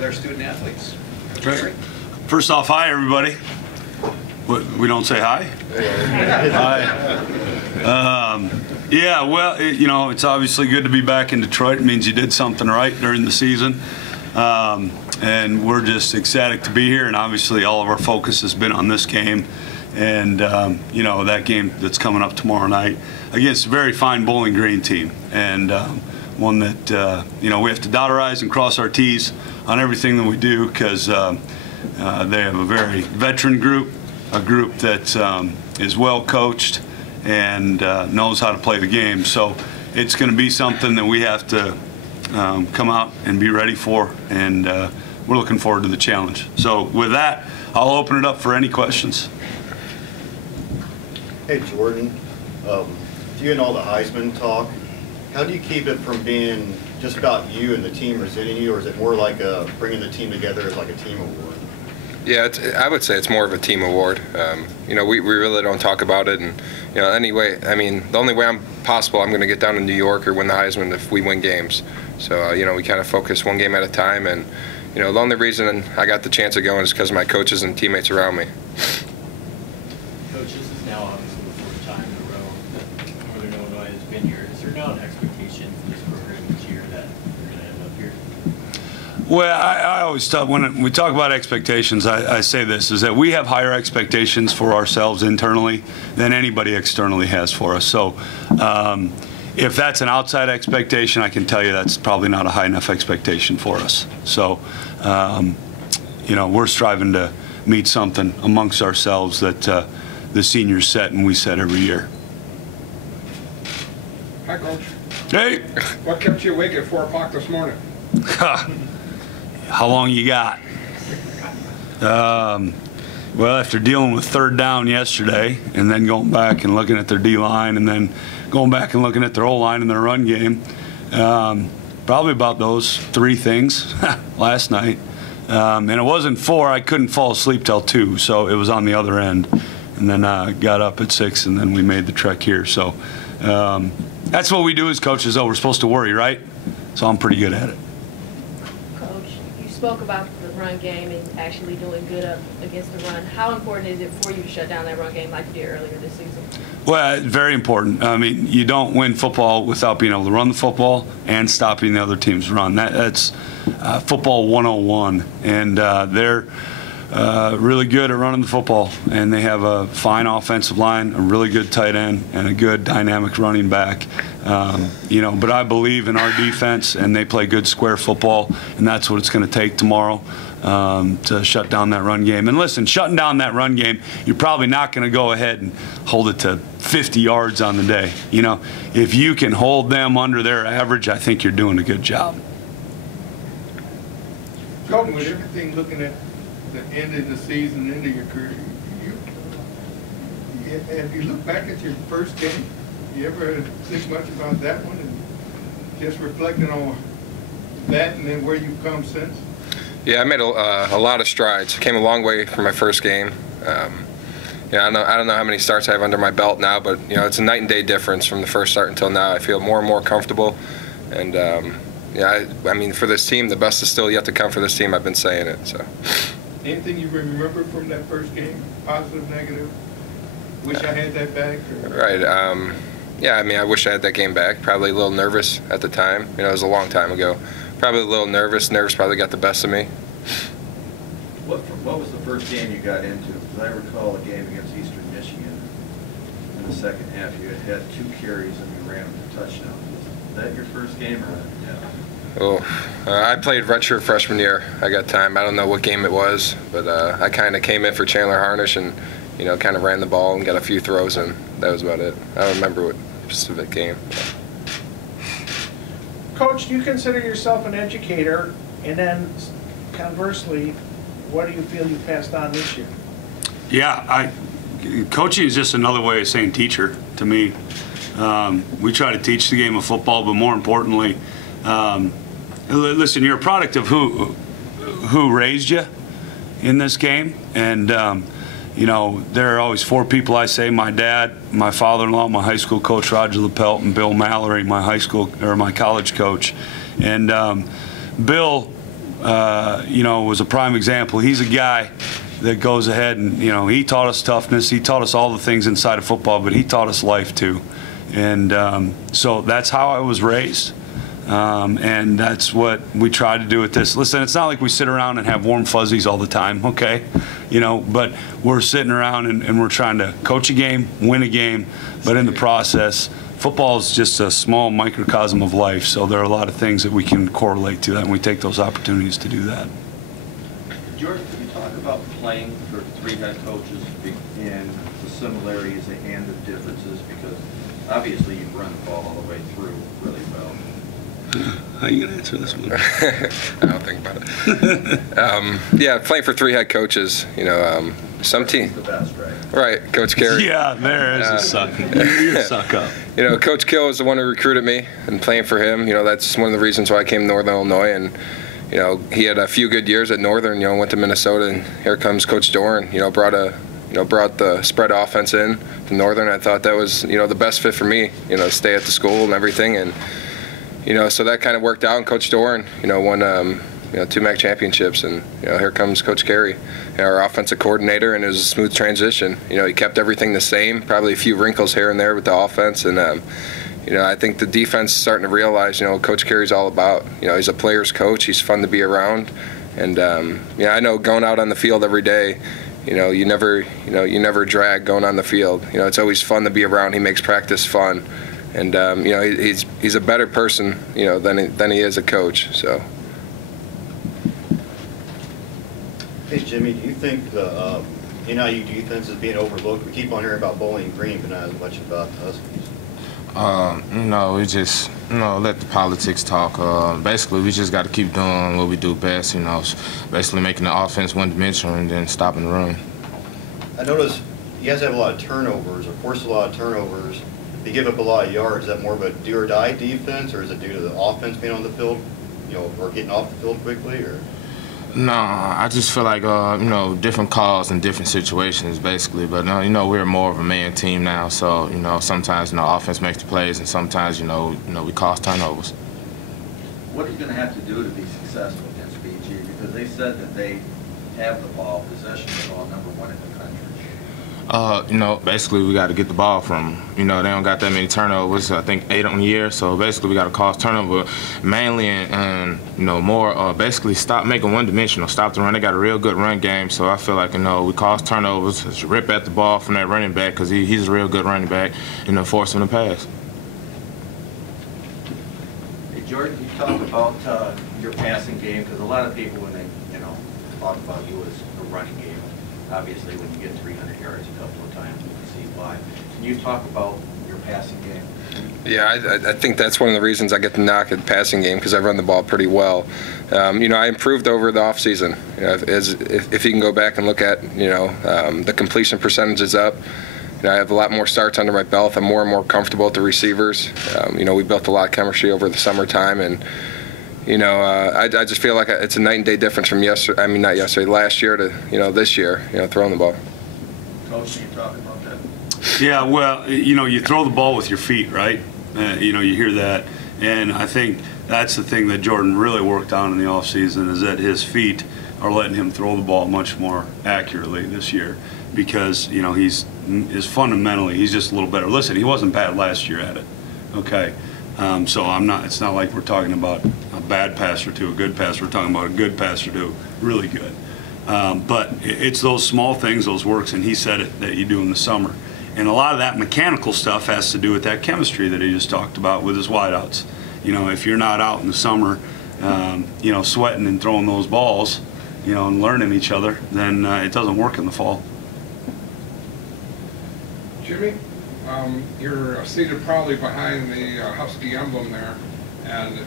with our student athletes. Right. First off, hi everybody. We don't say hi? Hi. Yeah, well, you know, it's obviously good to be back in Detroit. It means you did something right during the season. And we're just ecstatic to be here, and obviously all of our focus has been on this game and you know, that game that's coming up tomorrow night against a very fine Bowling Green team, and one that you know, we have to dot our I's and cross our T's on everything that we do, because they have a very veteran group, a group that is well coached and knows how to play the game. So it's going to be something that we have to come out and be ready for, and we're looking forward to the challenge. So with that, I'll open it up for any questions. Hey Jordan, you and all the Heisman talk, how do you keep it from being just about you and the team presenting you, or is it more like bringing the team together as like a team award? Yeah, I would say it's more of a team award. You know, we really don't talk about it, and you know, anyway, I mean, the only way I'm going to get down to New York or win the Heisman if we win games. So you know, we kind of focus one game at a time, and you know, the only reason I got the chance of going is because of my coaches and teammates around me. Coach, this is now obviously the fourth time in a row that Northern Illinois has been here. Is there now an expectation for this program each year that you're going to end up here? Well, I always talk, when we talk about expectations, I say this, is that we have higher expectations for ourselves internally than anybody externally has for us. So if that's an outside expectation, I can tell you that's probably not a high enough expectation for us. So, you know, we're striving to meet something amongst ourselves that the seniors set and we set every year. Hi, Coach. Hey. What kept you awake at 4 o'clock this morning? How long you got? Well, after dealing with third down yesterday and then going back and looking at their D-line and then going back and looking at their O-line and their run game, probably about those three things last night. And it wasn't 4. I couldn't fall asleep till 2, so it was on the other end. And then got up at 6, and then we made the trek here. So that's what we do as coaches, though. We're supposed to worry, right? So I'm pretty good at it. Spoke about the run game and actually doing good up against the run. How important is it for you to shut down that run game like you did earlier this season? Well, very important. I mean, you don't win football without being able to run the football and stopping the other team's run. That's football 101, and they're really good at running the football, and they have a fine offensive line, a really good tight end, and a good dynamic running back. You know, but I believe in our defense, and they play good square football, and that's what it's going to take tomorrow to shut down that run game. And listen, shutting down that run game, you're probably not going to go ahead and hold it to 50 yards on the day. You know, if you can hold them under their average, I think you're doing a good job. Coach, with everything looking at the end of the season, end of your career, if you look back at your first game, you ever think much about that one and just reflecting on that and then where you've come since? Yeah, I made a lot of strides. Came a long way from my first game. Yeah, I don't know how many starts I have under my belt now, but you know, it's a night and day difference from the first start until now. I feel more and more comfortable, and yeah, I mean, for this team, the best is still yet to come for this team. I've been saying it. So. Anything you remember from that first game, positive, negative? Wish I had that back? Or? Right. Yeah, I mean, I wish I had that game back. Probably a little nervous at the time. You know, it was a long time ago. Probably a little nervous. Nerves probably got the best of me. What was the first game you got into? Because I recall a game against Eastern Michigan. In the second half, you had 2 carries and you ran a touchdown. Was that your first game? Or Oh, I played redshirt freshman year. I got time. I don't know what game it was, but I kind of came in for Chandler Harnish and, you know, kind of ran the ball and got a few throws, and that was about it. I don't remember what specific game. Coach, do you consider yourself an educator? And then, conversely, what do you feel you passed on this year? Yeah, coaching is just another way of saying teacher to me. We try to teach the game of football, but more importantly, listen, you're a product of who raised you in this game, and you know, there are always 4 people I say: my dad, my father-in-law, my high school coach Roger LaPelt, and Bill Mallory, my college coach. And Bill was a prime example. He's a guy that goes ahead and, he taught us toughness. He taught us all the things inside of football, but he taught us life too. And so that's how I was raised. And that's what we try to do with this. Listen, it's not like we sit around and have warm fuzzies all the time, okay? But we're sitting around and we're trying to coach a game, win a game, but in the process, football is just a small microcosm of life, so there are a lot of things that we can correlate to that, and we take those opportunities to do that. George, can you talk about playing for 3 head coaches and the similarities and the differences? Because obviously you run the ball all the way through really well. How are you going to answer this one? I don't think about it. Yeah, playing for 3 head coaches, some team. The best, right? Right, Coach Carey. Yeah, there is a suck. You suck up. Coach Kill is the one who recruited me, and playing for him, that's one of the reasons why I came to Northern Illinois. And he had a few good years at Northern. Went to Minnesota, and here comes Coach Doran. Brought the spread offense in to Northern. I thought that was the best fit for me. Stay at the school and everything, and so that kind of worked out. And Coach Doran, won 2 MAC championships, and here comes Coach Carey, our offensive coordinator, and it was a smooth transition. He kept everything the same, probably a few wrinkles here and there with the offense, and I think the defense is starting to realize Coach Carey's all about. He's a player's coach. He's fun to be around, and I know going out on the field every day, you never drag going on the field. It's always fun to be around. He makes practice fun, and he's a better person than he is a coach. So. Hey, Jimmy, do you think the NIU defense is being overlooked? We keep on hearing about Bowling Green, but not as much about the Huskies. We just, let the politics talk. Basically, we just got to keep doing what we do best, basically making the offense one-dimensional and then stopping the run. I noticed you guys have a lot of turnovers, or force a lot of turnovers. You give up a lot of yards. Is that more of a do-or-die defense, or is it due to the offense being on the field, or getting off the field quickly, or? No, I just feel like, different calls in different situations, basically. But, we're more of a man team now. So, sometimes, offense makes the plays, and sometimes, we cause turnovers. What are you going to have to do to be successful against BG? Because they said that they have the ball, possession of the ball, #1 in the country. Basically we got to get the ball from them. They don't got that many turnovers. I think 8 on the year. So basically we got to cause turnover mainly and more. Basically stop making one-dimensional. Stop the run. They got a real good run game. So I feel like we cause turnovers. Just rip at the ball from that running back because he's a real good running back. Force him to pass. Hey Jordan, you talk about your passing game because a lot of people when they talk about you as a running game. Obviously, when you get 300 yards a couple of times, you can see why. Can you talk about your passing game? Yeah, I think that's one of the reasons I get the knock at the passing game because I run the ball pretty well. I improved over the offseason. If you can go back and look at, the completion percentage is up. I have a lot more starts under my belt. I'm more and more comfortable with the receivers. We built a lot of chemistry over the summertime, and I just feel like it's a night and day difference from last year to this year. Throwing the ball. Coach, can you talk about that? Yeah, well, you throw the ball with your feet, right? You hear that, and I think that's the thing that Jordan really worked on in the offseason is that his feet are letting him throw the ball much more accurately this year because he's fundamentally he's just a little better. Listen, he wasn't bad last year at it, okay. So it's not like we're talking about a bad passer to a good passer. We're talking about a good passer to really good. But it's those small things, those works, and he said it, that you do in the summer. And a lot of that mechanical stuff has to do with that chemistry that he just talked about with his wideouts. If you're not out in the summer, sweating and throwing those balls, and learning each other, then it doesn't work in the fall. Jimmy? You're seated proudly behind the Husky emblem there, and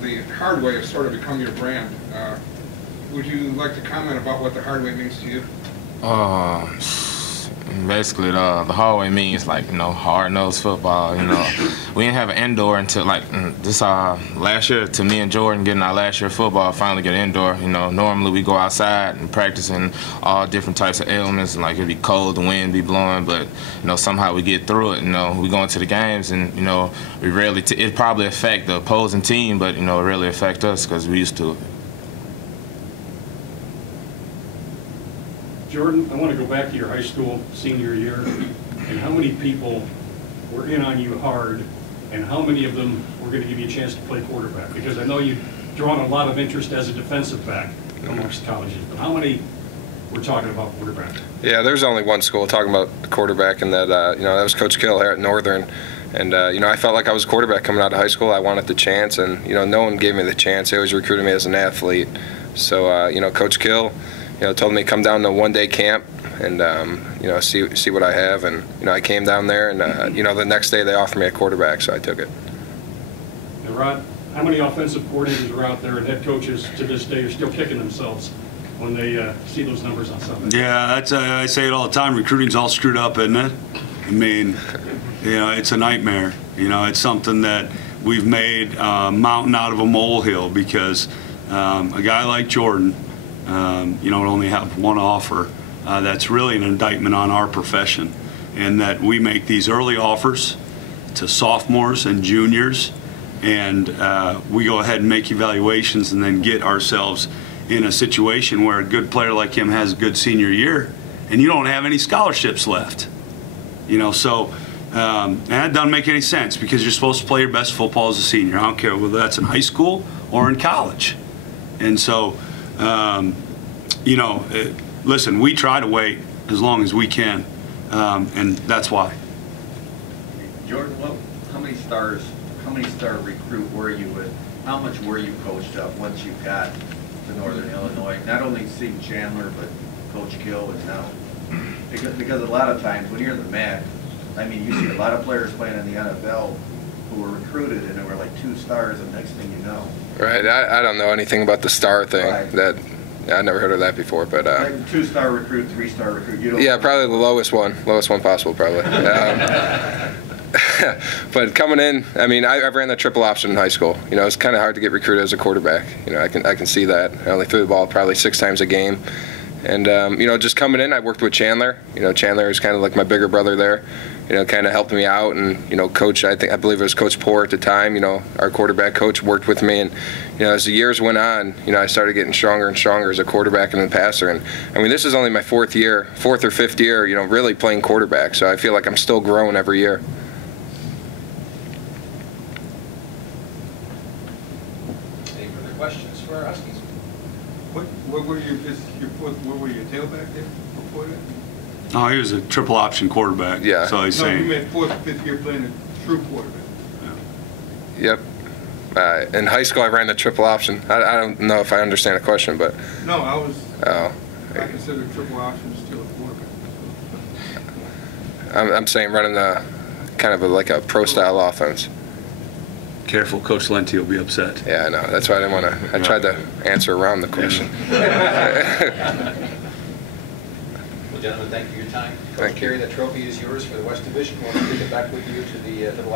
the hard way has sort of become your brand. Would you like to comment about what the hard way means to you? Basically, the hard way means hard-nosed football. We didn't have an indoor until this last year. To me and Jordan getting our last year of football, finally get indoor. Normally we go outside and practice in all different types of elements, and it'd be cold, the wind be blowing, but somehow we get through it. We go into the games, and we rarely. It probably affect the opposing team, but it really affect us because we used to it. Jordan, I want to go back to your high school senior year, and how many people were in on you hard, and how many of them were going to give you a chance to play quarterback? Because I know you've drawn a lot of interest as a defensive back amongst colleges, but how many were talking about quarterback? Yeah, there's only one school talking about the quarterback, and that that was Coach Kill here at Northern. And I felt like I was a quarterback coming out of high school. I wanted the chance, and no one gave me the chance. They always recruited me as an athlete. So Coach Kill, told me to come down to a one-day camp and see what I have. And I came down there, and the next day they offered me a quarterback, so I took it. Now, Rod, how many offensive coordinators are out there and head coaches to this day are still kicking themselves when they see those numbers on Sunday? Yeah, I say it all the time. Recruiting's all screwed up, isn't it? I mean, it's a nightmare. It's something that we've made a mountain out of a molehill because a guy like Jordan, would only have one offer. That's really an indictment on our profession, and that we make these early offers to sophomores and juniors, and we go ahead and make evaluations and then get ourselves in a situation where a good player like him has a good senior year, and you don't have any scholarships left. And that doesn't make any sense because you're supposed to play your best football as a senior. I don't care whether that's in high school or in college. And so, listen, we try to wait as long as we can, and that's why. Jordan, how many star recruit were you with? How much were you coached up once you got to Northern Illinois? Not only seeing Chandler, but Coach Kill and now. Because a lot of times when you're in the MAC, I mean, you see a lot of players playing in the NFL who were recruited and they were like 2 stars, and next thing you know. Right. I don't know anything about the star thing. Right. I never heard of that before. But like 2-star recruit, 3-star recruit. Yeah, probably the lowest one possible, probably. But coming in, I mean, I ran the triple option in high school. It's kind of hard to get recruited as a quarterback. I can see that. I only threw the ball probably 6 times a game. And, just coming in, I worked with Chandler. Chandler was kind of like my bigger brother there. Kind of helped me out. And, Coach, I believe it was Coach Poor at the time, our quarterback coach worked with me. And, as the years went on, I started getting stronger and stronger as a quarterback and a passer. And, I mean, this is only my 4th or 5th year, really playing quarterback. So I feel like I'm still growing every year. Any further questions for our Huskies? What were your tailback there before that? Oh, he was a triple option quarterback. Yeah. So he's No, saying. you meant 4th or 5th year playing a true quarterback. Yep. In high school, I ran the triple option. I don't know if I understand the question, but. No, I Oh. consider triple option still a quarterback. I'm saying running the kind of like a pro-style offense. Careful, Coach Lynch will be upset. Yeah, I know. That's why I didn't want to. I tried to answer around the question. Well, gentlemen, thank you for your time. Thank Coach Carey, the trophy is yours for the West Division. We'll take it back with you to the